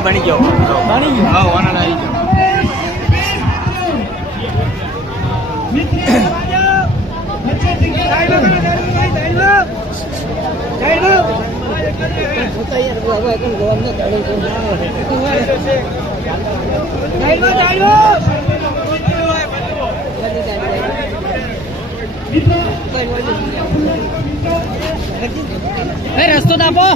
હા બની ગયો હા વાના આવી ગયો રસ્તો દાપો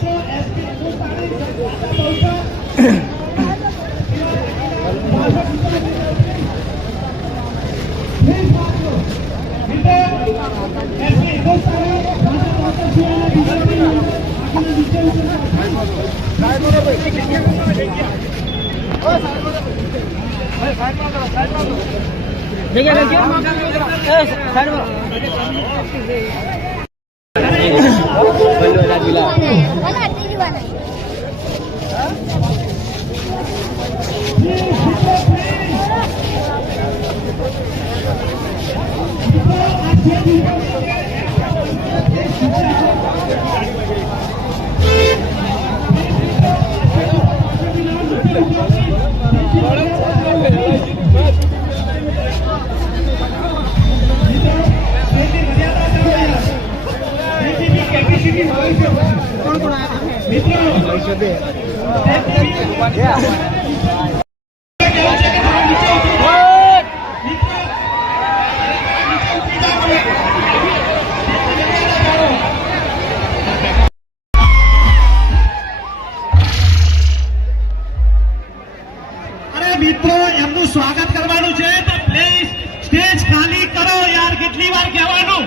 મિત્રો એમનું સ્વાગત કરવાનું છે તો પ્લીઝ સ્ટેજ ખાલી કરો યાર કેટલી વાર કહેવાનું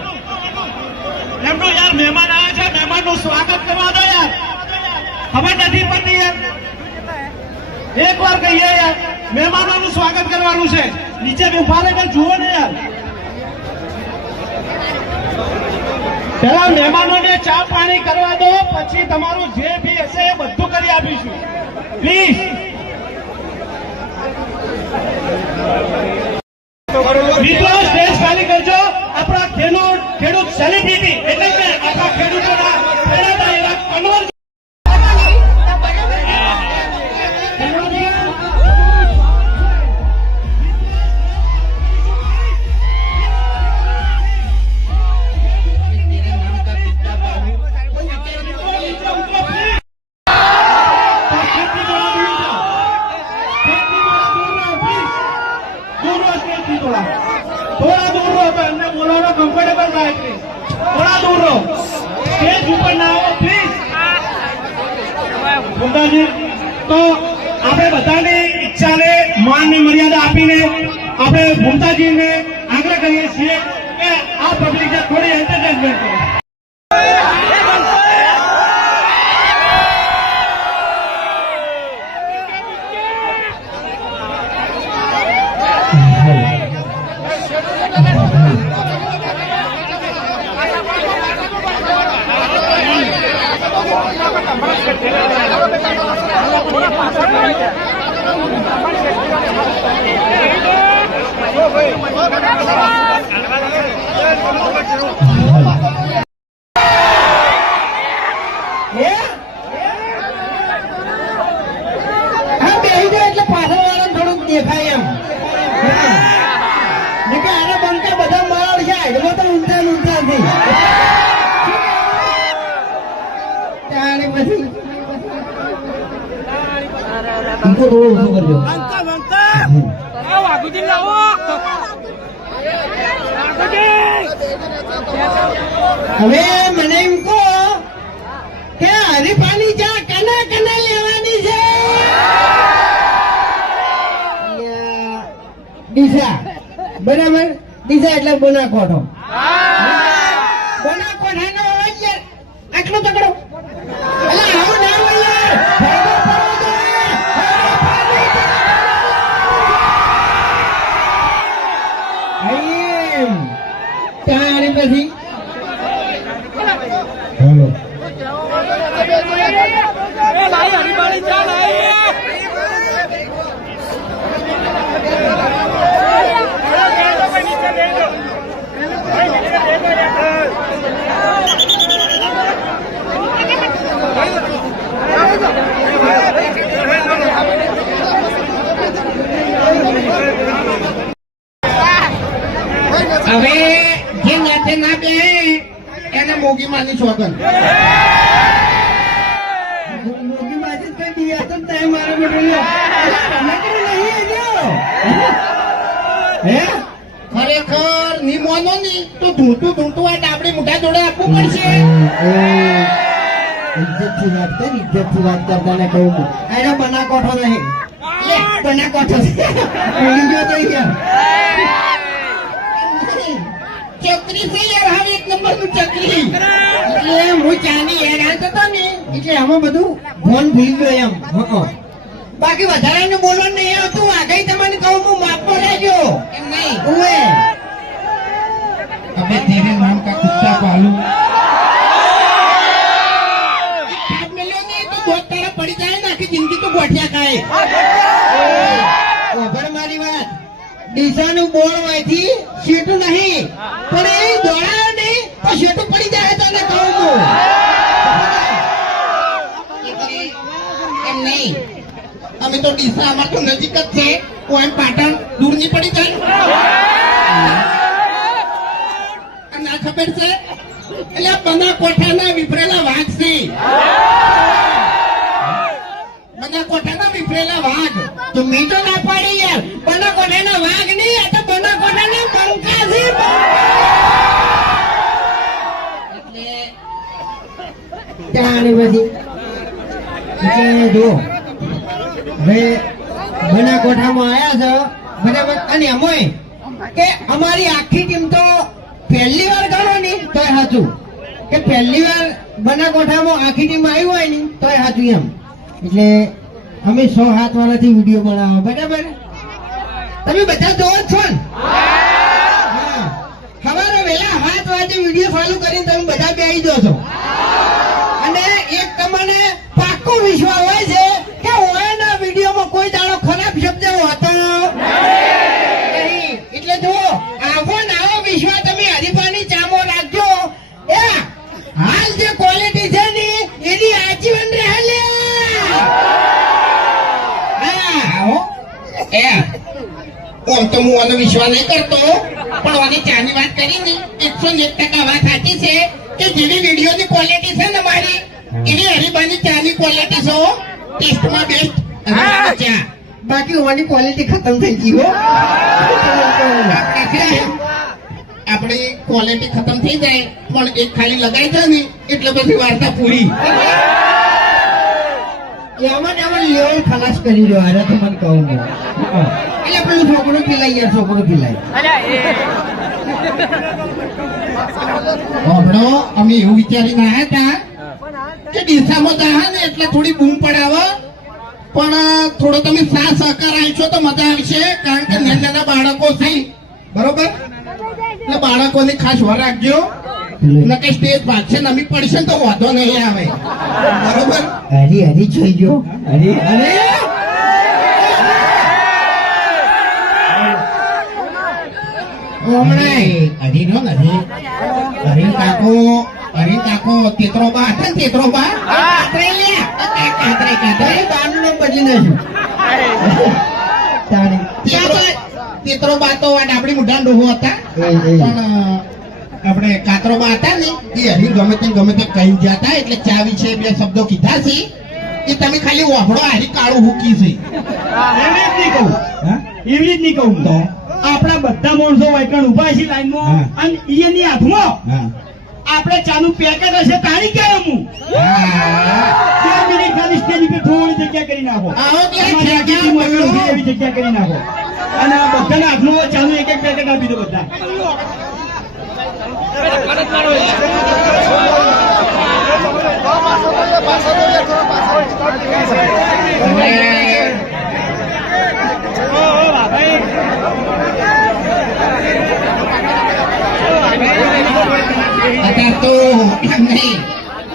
એમનું યાર મહેમાન આવ્યા છે મહેમાનનું સ્વાગત કરવા દો યાર ખબર નથી પડતી યાર એક વાર કહીએ યાર મહેમાનોનું સ્વાગત કરવાનું છે નીચે ઉભા રહીને જુઓ ને યાર પેલા મહેમાનોને ચા પાણી કરવા દો પછી તમારું જે બી હશે એ બધું કરી આપીશું પ્લીઝ મિત્રો સ્ટેજ ખાલી કરજો આપણા ખેડૂત સેલિબ્રિટી એટલે કે આપણા ખેડૂતોના પ્રેરણા એવા કન્વર थोड़ा दूर रहो तो हमने बोला ना कंफर्टेबल बैठ प्लीज थोड़ा दूर रहो स्टेज ऊपर ना आओ प्लीज ભૂમતાજી તો આપણે બધાની ઈચ્છાને માનની મર્યાદા આપીને આપણે ભૂમતાજીને આગ્રહ કરીએ છીએ કે આ પબ્લિક થોડી એન્ટરટેનમેન્ટ કરે દેખાય એમ આના બંકા બધા માળ છે એમાં તો ઊંચા ઊંચા થઈ ત્યારે પછી થોડું ઓછું કરજો હવે મને એમ કહો કે હરીફાની ચા કને કને લેવાની છે ડીસા બરાબર ડીસા એટલે બનાકોઠો બનાકોઠાનો અવાજ યાર આટલો તકડો અલા આવું ના હોય યાર તારી પછી હેલો હરીફાની ચા લાવી કન મોટી બાજી કઈ દિયા તો તય મારે બેટો તમે કેમ નહીં આવ્યો હે ખરેખર ની મોનો ની તો ધૂંટું આ ડાબડી મોઢા જોડે આપવું પડશે. ઇજ્જતથી વાત કર, ઇજ્જતથી વાત કરતા ને કહું છું એને બનાકોઠો નહીં લે, બનાકોઠો ભૂલી ગયો તો યાર ચકરી છે યાર, હવે એક નંબર નું ચકરી. એટલે હું ચાની હેરાન થતો ને એટલે આમાં બધું ફોન ભૂલી ગયો એમ બાકી વધારાનું બોલવાનું નહીં આવતું આગળ તમને કહું હું માપમાં રહેજો એમ નહીં, ઉવે અબે તેરે નામ કા કુત્તા પાલू. સાહેબ મેલ્યો ને તો દોત તારા પડી જાય ને આખી જિંદગી તો ગોઠિયા ખાય. ઓભર મારી વાત ડીસાનું બોર્ડ હોયથી શેઠું નહીં પણ એ દોડાયો નહીં તો શેઠું પડી જાય તને કહું હું એટલે એમ નહીં, અમે તો ડીસા અમાર તો નજીક જ છે, કોઈ પાટણ દૂર નહીં પડી જાય. અને ના ખબર છે એટલે આ બનાસકાંઠાના વિફરેલા વાઘ છે, બનાસકાંઠાના વિફરેલા વાઘ. તો મેં તો ના પાડી યાર બનાસકાંઠાના વાઘ નહીં આ તો બનાસકાંઠાના બંકા છે એટલે ત્યાં પછી એટલે જો હવે બનાસકાંઠામાં આયા છે બરાબર અને એમાંય કે અમારી આખી ટીમ તો પહેલી વાર ગણો ને તોય સાચું કે પહેલી વાર બનાસકાંઠામાં આખી ટીમ આવી હોય ને તોય સાચું એમ એટલે અમે 6-7 વર્ષથી વિડીયો બનાવો બરાબર તમે બધા જોવો જ છો ને હા સવારે વહેલા 7 વાગે વિડીયો ચાલુ કરીને તમે બધા બેસી જાઓ છો અને એક તમને પાક્કો વિશ્વાસ હોય છે કે ઓયના વિડીયોમાં કોઈ દાડો ખરાબ શબ્દ હોતો નહીં એટલે જુઓ આવો ને આવો વિશ્વાસ તમે હરીફાની ચામો રાખજો એ હાલ જે ક્વોલિટી છે ને એની આજીવન રહે લે આવો એ ઓમ તો હું આનો વિશ્વાસ નહીં કરતો, પણ આની ચાની વાત કરી ને 101% વાત સાચી છે કે જેવી વિડીયોની ક્વોલિટી છે ને મારી એવી હરીબાની ચાની ક્વોલિટી છે હો. ટેસ્ટમાં બેસ્ટ ચા. બાકી ઓની ક્વોલિટી ખતમ થઈ ગઈ હો આપણી ક્વોલિટી ખતમ થઈ જાય પણ એક ખાલી લગાઈ જાય ને એટલે પછી વાર્તા પૂરી. એમાં ને એમાં લેવલ ખલાસ કરી રહ્યો અરે તો મને કહું હું એટલે પેલું છોકરું પીલાય યાર છોકરું પીલાય હમણો અમે એવું વિચારીને આવ્યા હતા કે ડીસામાં જાય ને એટલે થોડી બૂમ પડાવો, પણ થોડો તમે સાથ સહકાર આપશો તો મજા આવશે, કારણ કે નાના બાળકો છે બરોબર, એટલે બાળકોની ખાસ વાર રાખજો. નકે સ્ટેજ ભાગશે નમી પડશે ને તો વાંધો નહીં આવે બરોબર. હરી હરી જોઈ ગયો હરી અરે હરી કાકો તેતરો બા હતા ને તેતરો બા બારનું બદલી નાખ્યું તારે તેતરો બા તો આપડી મુઢા ડોહો હતા, પણ આપણે કાતરો બા હતા ને એ હરી ગમે તે કહી જતા એટલે ચા વિશે 2 શબ્દો કીધા છે એ તમે ખાલી વાપડો હરી કાળું હુકી છે એવી જ નહીં કહું એવી જ નહીં કહું તો આપણા બધા માણસો વાયકણ ઉભા છે લાઈનમાં અને એની હાથમાં આપણે ચાનું પેકેટ હશે તારી ક્યાં હું 2 મિનિટ ખાલી સ્ટેજ પર થોડી જગ્યા કરી નાખો આવો ત્યાં તમારી આખી ટીમ આગળ ઊભી એવી જગ્યા કરી નાખો અને આ બધાના હાથમાં ચાનું એક પેકેટ આપી દો બધા અત્યારે તો નહીં,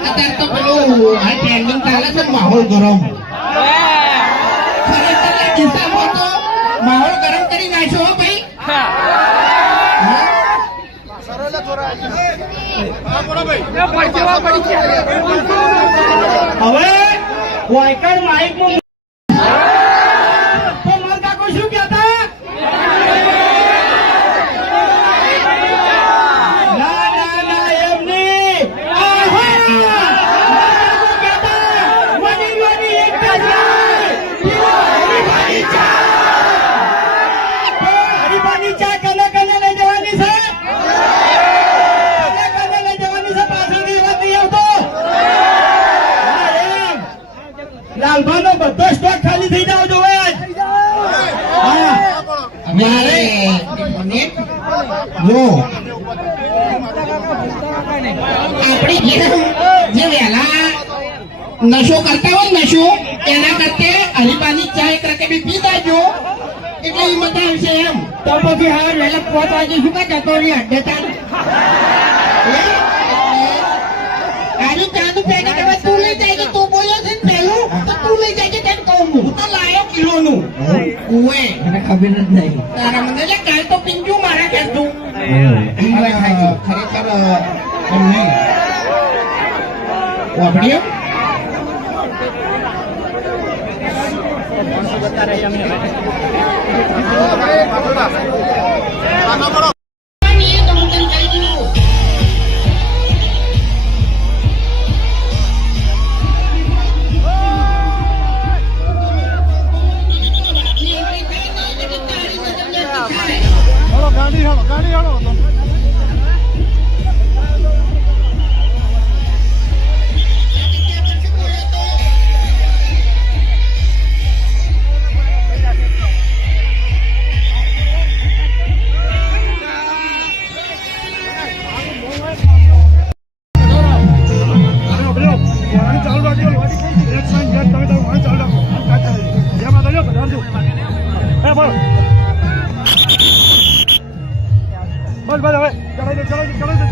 અત્યારે તો પેલું આ ટ્રેન્ડિંગ ચાલે છે માહોલ ગરમ. ખરેખર એ કિસ્સામાં તો માહોલ ગરમ કરી નાખ્યો હો ભાઈ. હવે વાયકણ માઇકમાં તો માર કાકો શું કહેતા ના ના ના એમ નહીં લાલભાનો બધો સ્ટોક ખાલી થઈ જાવ જો આજ. હા મારે જો આપણી જે વહેલા નશો કરતા હોય નશો એના કરતે હરીબાની ચા એક રકેબી પી દાજો એટલે એ મજા આવશે એમ. તો પછી હવે વહેલા 5 વાગે શું કા જતો રહી અડધે ચાલ આજુ ચાનું પેકેટ હવે તું લઈ જાય કે તું બોલ્યો છે ને પહેલું તો તું લઈ જાય છે તેમ કહું હું તો લાયો કિલોનું ઓએ મને ખબર જ નહીં. તારા મને એટલે કાલ તો પિંજુ મારા ઘેર તું હવે થાય ખરેખર એમ નહીં વાપડ્યો ગાડી હાલો ચાલુ રાખજો એક સાઈન તમે ચાલુ રાખો જય માતા પધારજો હે બોલો બસ બસ હવે ચડાઈ જાય